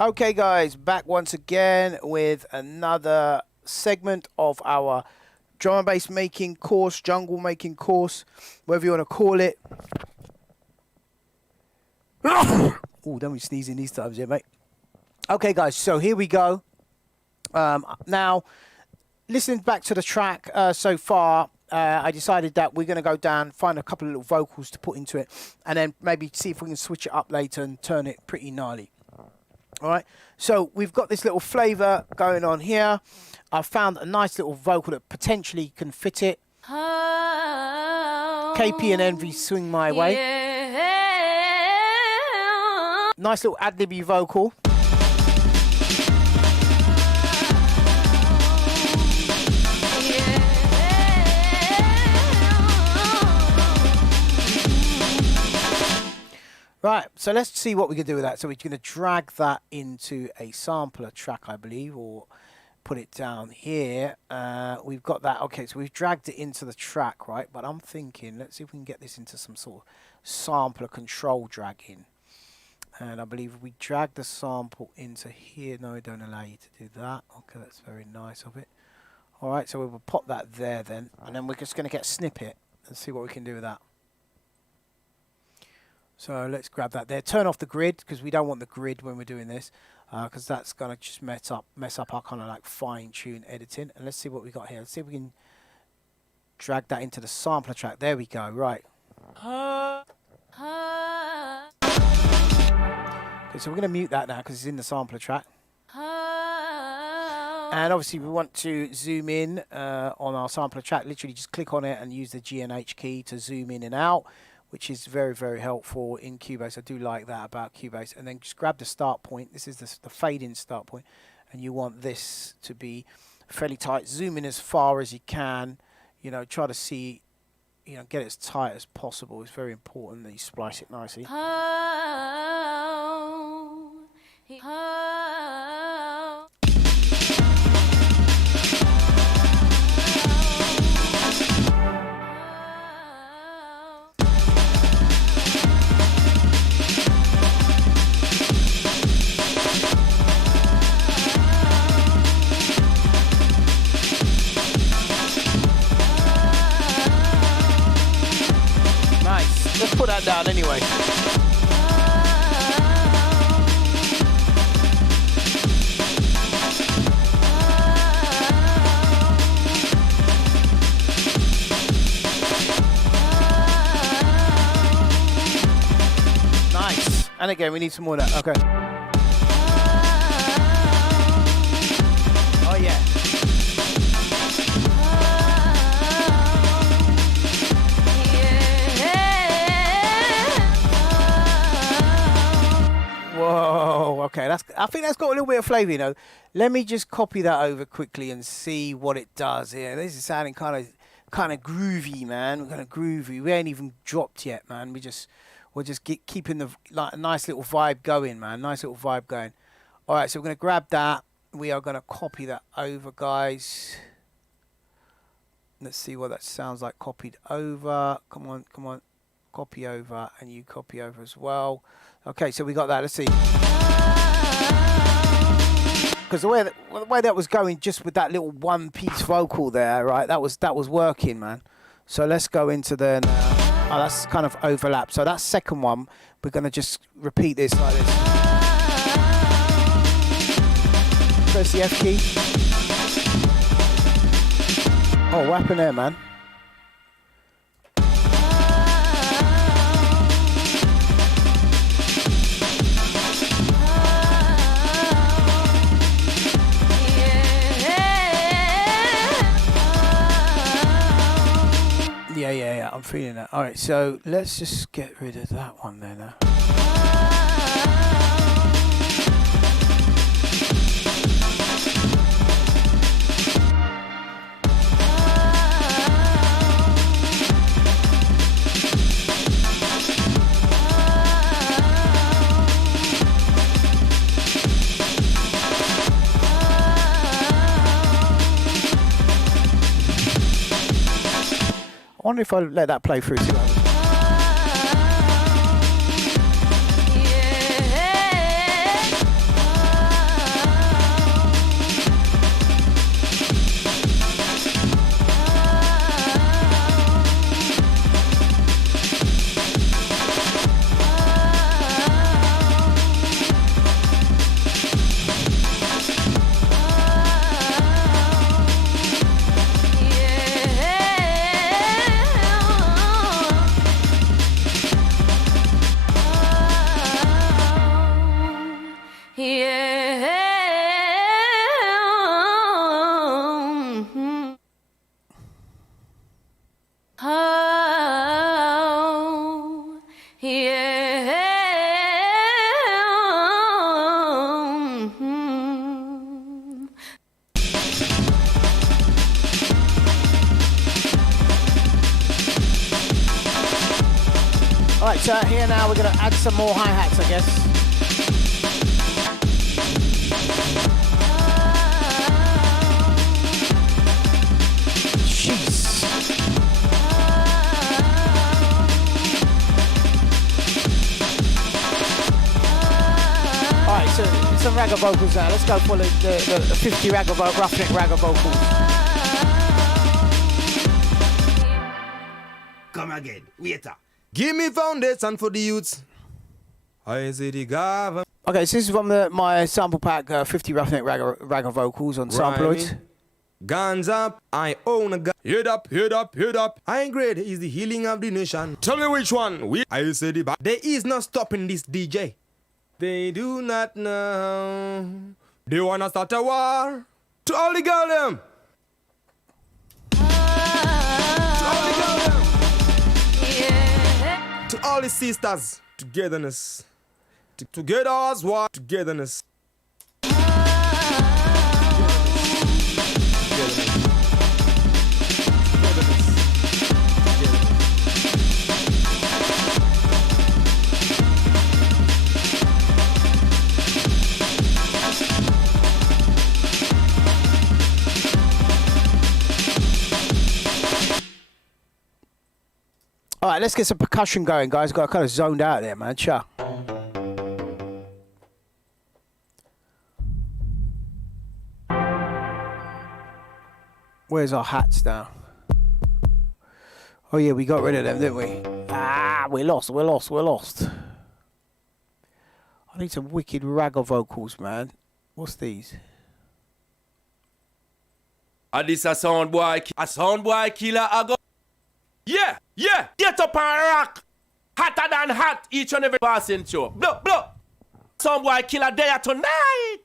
Okay guys, back once again with another segment of our drum and bass making course, jungle making course, whatever you want to call it. Oh, don't be sneezing these times, yeah, mate. Okay guys, so here we go. Now, listening back to the track so far, I decided that we're going to go down, find a couple of little vocals to put into it, and then maybe see if we can switch it up later and turn it pretty gnarly. All right, so we've got this little flavor going on here. I found a nice little vocal that potentially can fit it. KP and Envy, Swing My Way. Nice little ad-libby vocal. Right, so let's see what we can do with that. So we're going to drag that into a sampler track, I believe, or put it down here. We've got that. Okay, so we've dragged it into the track, right? But I'm thinking, let's see if we can get this into some sort of sampler control drag in. And I believe we drag the sample into here. No, I don't allow you to do that. Okay, that's very nice of it. All right, so we will pop that there then. And then we're just going to get a snippet and see what we can do with that. So let's grab that there. Turn off the grid because we don't want the grid when we're doing this, because that's gonna just mess up our kind of like fine tune editing. And let's see what we got here. Let's see if we can drag that into the sampler track. There we go. Right. Okay, so we're gonna mute that now because it's in the sampler track. And obviously we want to zoom in on our sampler track. Literally just click on it and use the G and H key to zoom in and out, which is very, very helpful in Cubase. I do like that about Cubase. And then just grab the start point. This is the fade-in start point. And you want this to be fairly tight. Zoom in as far as you can. You know, try to see, you know, get it as tight as possible. It's very important that you splice it nicely. Let's put that down anyway. Nice. And again, we need some more of that. Okay. Oh yeah. Whoa, okay, I think that's got a little bit of flavour, you know. Let me just copy that over quickly and see what it does here. This is sounding kind of groovy, man. Kind of groovy. We ain't even dropped yet, man. We're just keeping the a nice little vibe going, man. Nice little vibe going. All right, so we're gonna grab that. We are gonna copy that over, guys. Let's see what that sounds like copied over. Come on, come on. Copy over, and you copy over as well. Okay, so we got that. Let's see. Because the way that was going, just with that little one-piece vocal there, right? That was working, man. So let's go into the. Oh, that's kind of overlap. So that second one, we're gonna just repeat this like this. Press the F key. Oh, what happened there, man? Yeah, I'm feeling that. All right, so let's just get rid of that one then. I wonder if I let that play through. better. Here now we're going to add some more hi-hats, I guess. Jeez. Alright, so some ragga vocals now. Let's go for the 50 roughneck ragga vocals. Come again, waiter. Give me foundation for the youths. I say the government. Okay, so this is from my sample pack, 50 roughneck ragga vocals on Samploids. Guns up, I own a gun. Head up, head up, head up. High grade is the healing of the nation. Tell me which one. I say the back. There is no stopping this DJ. They do not know. They wanna start a war. To all the girl them. To all the girl them. Yeah. To all the sisters. Togetherness. Together as one. Togetherness. All right, let's get some percussion going, guys. Got kind of zoned out there, man. Cha. Where's our hats now? Oh yeah, we got rid of them, didn't we? Ah, we're lost. I need some wicked ragga vocals, man. What's these? This a sound boy killer. I go. Yeah, get up and rock. Hotter than hot, each and every passing show. Blow. Some boy killer there tonight.